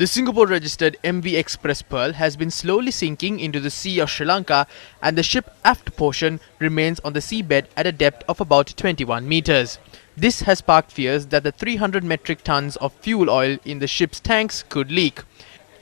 The Singapore-registered MV Express Pearl has been slowly sinking into the sea of Sri Lanka, and the ship aft portion remains on the seabed at a depth of about 21 meters. This has sparked fears that the 300 metric tons of fuel oil in the ship's tanks could leak.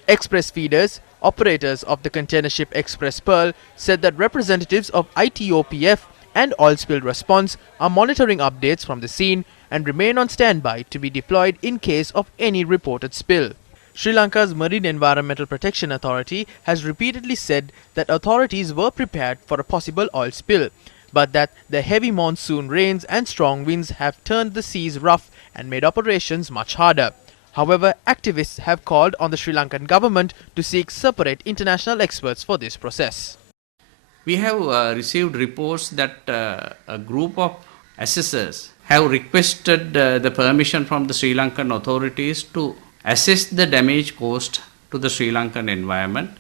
Express feeders, operators of the container ship Express Pearl, said that representatives of ITOPF and Oil Spill Response are monitoring updates from the scene and remain on standby to be deployed in case of any reported spill. Sri Lanka's Marine Environmental Protection Authority has repeatedly said that authorities were prepared for a possible oil spill, but that the heavy monsoon rains and strong winds have turned the seas rough and made operations much harder. However, activists have called on the Sri Lankan government to seek separate international experts for this process. We have received reports that a group of assessors have requested the permission from the Sri Lankan authorities to assess the damage caused to the Sri Lankan environment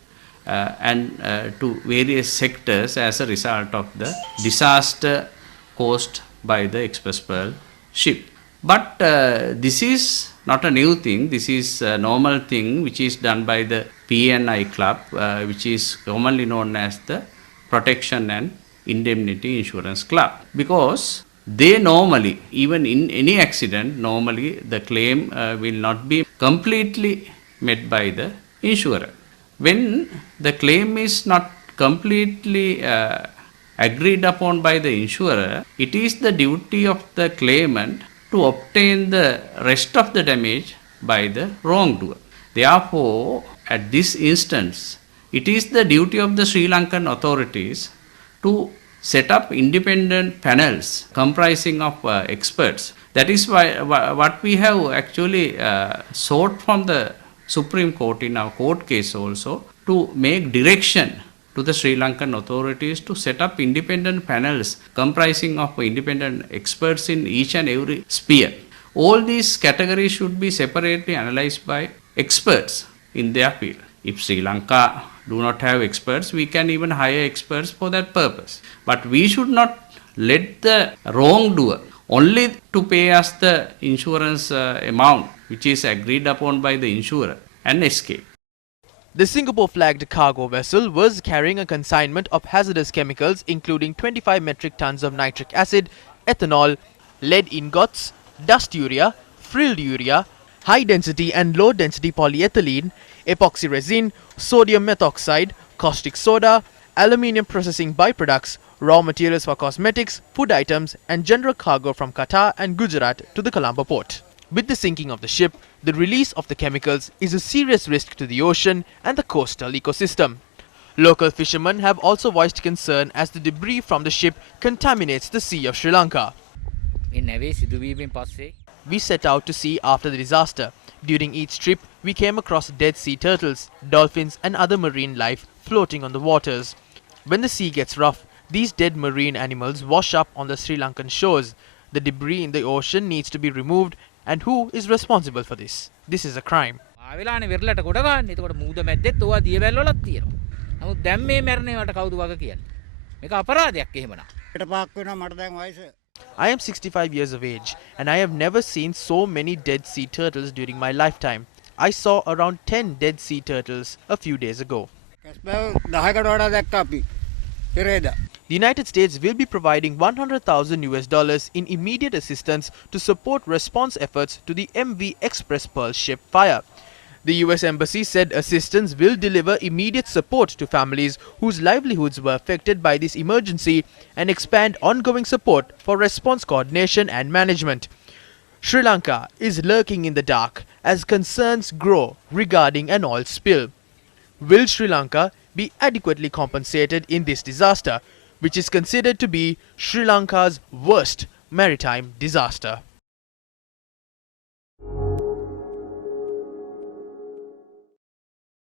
and to various sectors as a result of the disaster caused by the Express Pearl ship. But this is not a new thing. This is a normal thing which is done by the PNI Club, which is commonly known as the Protection and Indemnity Insurance Club, because they normally, even in any accident, normally the claim will not be completely met by the insurer. When the claim is not completely agreed upon by the insurer, it is the duty of the claimant to obtain the rest of the damage by the wrongdoer. Therefore, at this instance, it is the duty of the Sri Lankan authorities to set up independent panels comprising of experts. That is why what we have actually sought from the Supreme Court in our court case also, to make direction to the Sri Lankan authorities to set up independent panels comprising of independent experts in each and every sphere. All these categories should be separately analyzed by experts in their field. If Sri Lanka do not have experts, we can even hire experts for that purpose. But we should not let the wrongdoer only to pay us the insurance amount which is agreed upon by the insurer and escape. The Singapore-flagged cargo vessel was carrying a consignment of hazardous chemicals including 25 metric tons of nitric acid, ethanol, lead ingots, dust urea, frilled urea, high-density and low-density polyethylene, epoxy resin, sodium methoxide, caustic soda, aluminium processing byproducts, raw materials for cosmetics, food items and general cargo from Qatar and Gujarat to the Colombo port. With the sinking of the ship, the release of the chemicals is a serious risk to the ocean and the coastal ecosystem. Local fishermen have also voiced concern as the debris from the ship contaminates the sea of Sri Lanka. We set out to sea after the disaster. During each trip, we came across dead sea turtles, dolphins and other marine life floating on the waters. When the sea gets rough, these dead marine animals wash up on the Sri Lankan shores. The debris in the ocean needs to be removed, and who is responsible for this? This is a crime. I am 65 years of age and I have never seen so many dead sea turtles during my lifetime. I saw around 10 dead sea turtles a few days ago. The United States will be providing $100,000 in immediate assistance to support response efforts to the MV Express Pearl ship fire. The US Embassy said assistance will deliver immediate support to families whose livelihoods were affected by this emergency and expand ongoing support for response coordination and management. Sri Lanka is lurking in the dark as concerns grow regarding an oil spill. Will Sri Lanka be adequately compensated in this disaster, which is considered to be Sri Lanka's worst maritime disaster?